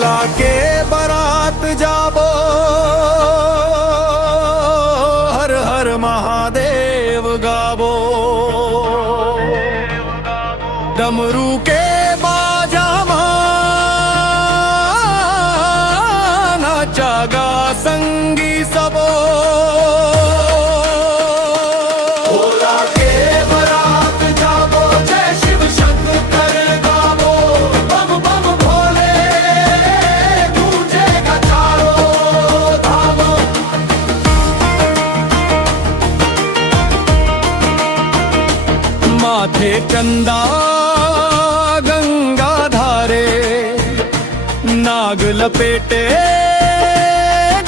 भोला के बारात जाबो, हर हर महादेव गाबो। डमरू के बाजा नाचागा संगी सबो। भोला के बारात जाबो, जय शिव शंकर गाबो। बम बम भोले गूंजेगा चारों धाम। माथे चंदा गंगा धारे, नाग लपेटे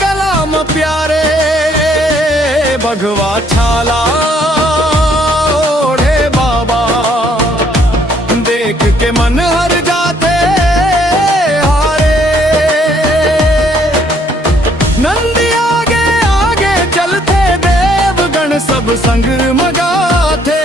गला में प्यारे। भगवा छाला ओढ़े बाबा, देख के मन हर जाते हारे। नंदी आगे आगे चलते, देवगण सब संग मगाथे।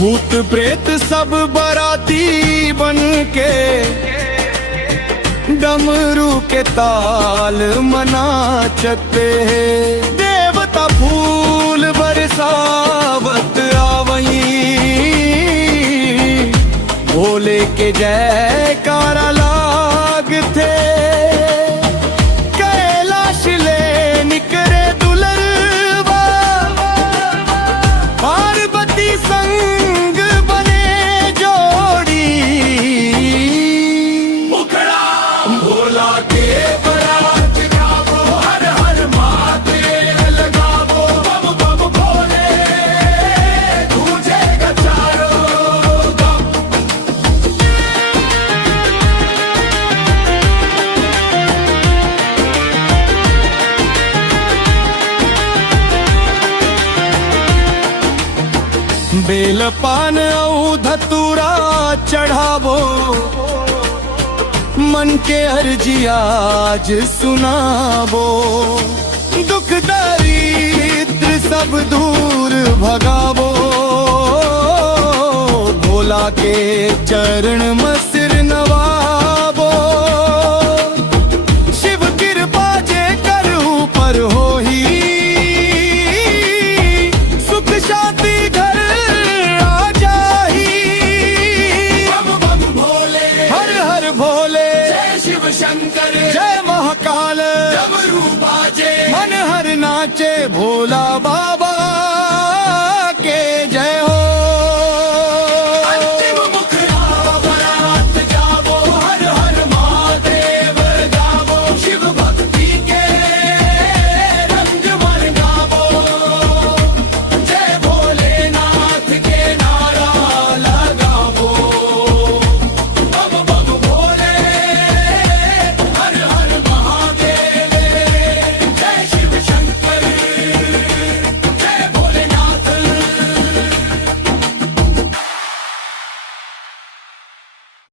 भूत प्रेत सब बराती बन के, डमरू के ताल मनाचते। देवता फूल बरसावत आवई, भोले के जयकारा लागथे। कैलाश ले निकरे दुलरवा, पार्वती संग बने जोड़ी। भोला के बारात गाबो, हर हर महादेव लगाबो। बम बम भोले गूंजेगा चारों धाम। बेल पान औ धतूरा चढ़ावो, मन के अर्जी आज सुनावो। दुख दरिद्र सब दूर भगावो, भोला के चरण में सिर नवावो। शिव कृपा जे करू पर होही, सुख शांति घर आ जाही। बम बम भोले हर हर भोले, जय शिव शंकर जय महाकाल। डमरू बाजे मन हर नाचे, भोला बा